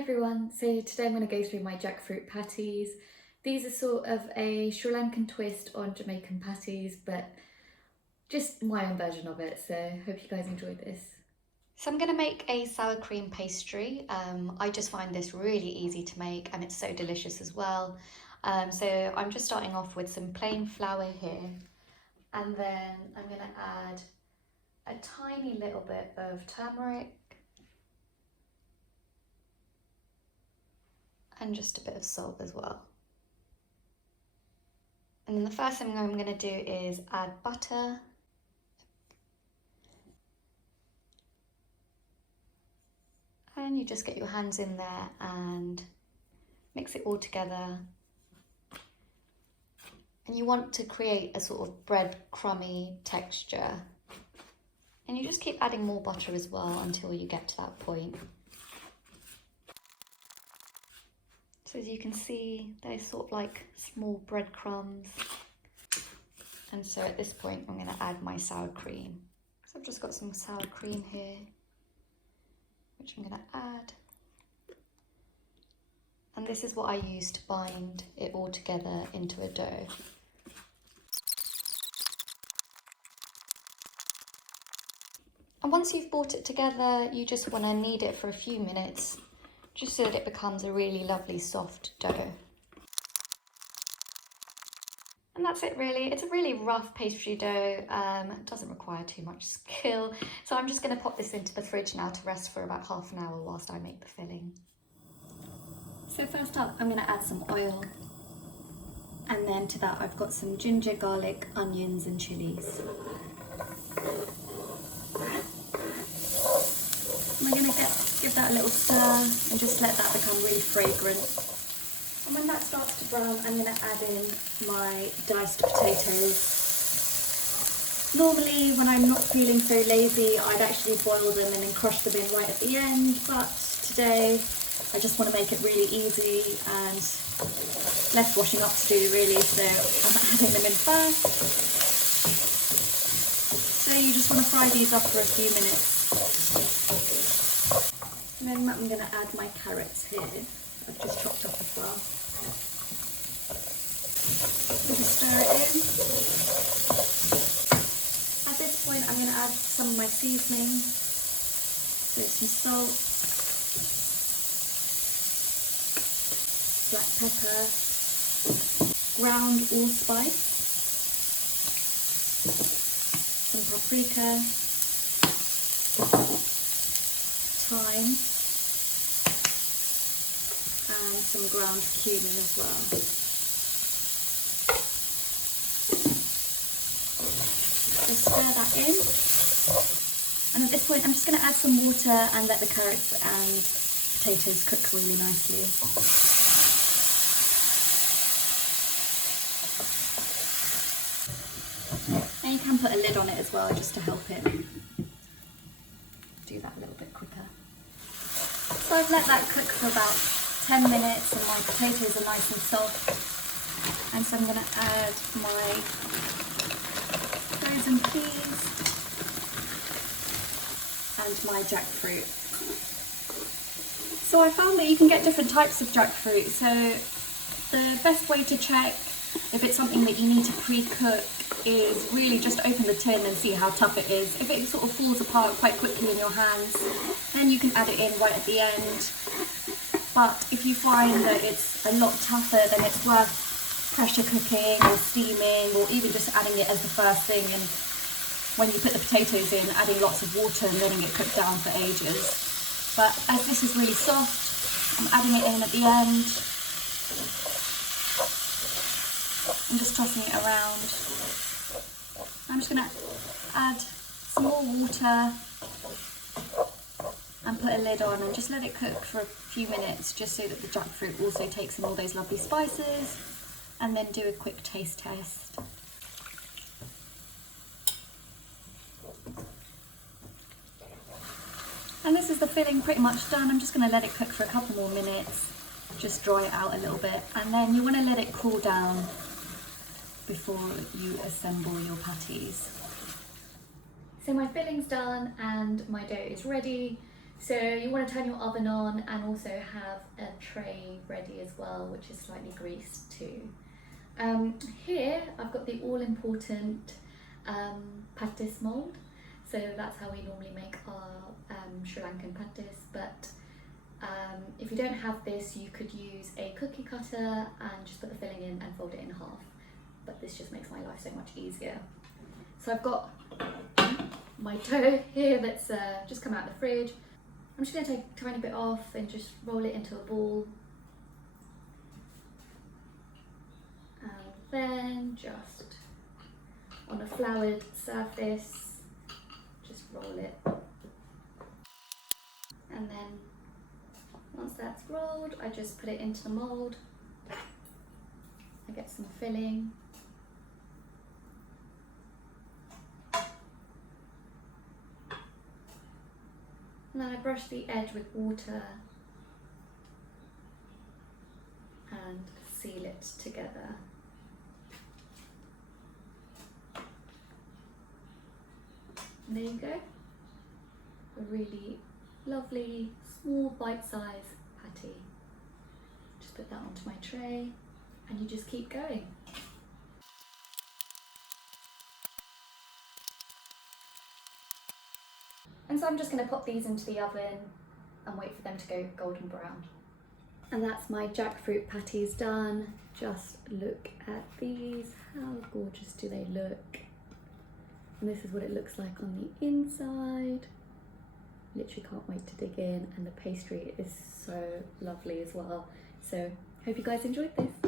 everyone, so today I'm going to go through my jackfruit patties. These are sort of a Sri Lankan twist on Jamaican patties, but just my own version of it, so hope you guys enjoyed this. So I'm going to make a sour cream pastry. I just find this really easy to make and it's so delicious as well. So I'm just starting off with some plain flour here, and then I'm going to add a tiny little bit of turmeric and just a bit of salt as well. And then the first thing I'm going to do is add butter. And you just get your hands in there and mix it all together. And you want to create a sort of breadcrumby texture. And you just keep adding more butter as well until you get to that point. So as you can see, they're sort of like small breadcrumbs. And so at this point, I'm going to add my sour cream. So I've just got some sour cream here, which I'm going to add. And this is what I use to bind it all together into a dough. And once you've brought it together, you just want to knead it for a few minutes, just so that it becomes a really lovely soft dough. And that's it really. It's a really rough pastry dough. It doesn't require too much skill. So I'm just going to pop this into the fridge now to rest for about half an hour whilst I make the filling. So first up, I'm going to add some oil. And then to that, I've got some ginger, garlic, onions and chillies. I'm going to give that a little stir and just let that become really fragrant. And when that starts to brown, I'm going to add in my diced potatoes. Normally, when I'm not feeling so lazy, I'd actually boil them and then crush them in right at the end, but today I just want to make it really easy and less washing up to do really, so I'm adding them in first. So you just want to fry these up for a few minutes. And then I'm going to add my carrots here. I've just chopped up as well. Just stir it in. At this point, I'm going to add some of my seasoning. So some salt, black pepper, ground allspice, some paprika, thyme, and some ground cumin as well. Just stir that in, and at this point I'm just going to add some water and let the carrots and potatoes cook really nicely. And you can put a lid on it as well just to help it do that a little bit quicker. So I've let that cook for about 10 minutes and my potatoes are nice and soft. And so I'm going to add my frozen peas and my jackfruit. So I found that you can get different types of jackfruit. So the best way to check if it's something that you need to pre-cook is really just open the tin and see how tough it is. If it sort of falls apart quite quickly in your hands, then you can add it in right at the end. But if you find that it's a lot tougher, then it's worth pressure cooking or steaming, or even just adding it as the first thing, and when you put the potatoes in, adding lots of water and letting it cook down for ages. But as this is really soft, I'm adding it in at the end. I'm just tossing it around. I'm just going to add some more water and put a lid on and just let it cook for a few minutes, just so that the jackfruit also takes in all those lovely spices, and then do a quick taste test. And this is the filling pretty much done. I'm just going to let it cook for a couple more minutes, just dry it out a little bit, and then you want to let it cool down before you assemble your patties. So my filling's done and my dough is ready. So you want to turn your oven on and also have a tray ready as well, which is slightly greased too. Here I've got the all-important patties mould. So that's how we normally make our Sri Lankan patties, but if you don't have this, you could use a cookie cutter and just put the filling in and fold it in half. But this just makes my life so much easier. So I've got my dough here that's just come out of the fridge. I'm just going to take a tiny bit off and just roll it into a ball. And then just on a floured surface, just roll it. And then once that's rolled, I just put it into the mould. I get some filling. And then I brush the edge with water and seal it together. And there you go. A really lovely, small bite-sized patty. Just put that onto my tray and you just keep going. And so I'm just going to pop these into the oven and wait for them to go golden brown. And that's my jackfruit patties done. Just look at these. How gorgeous do they look? And this is what it looks like on the inside. Literally can't wait to dig in, and the pastry is so lovely as well. So hope you guys enjoyed this.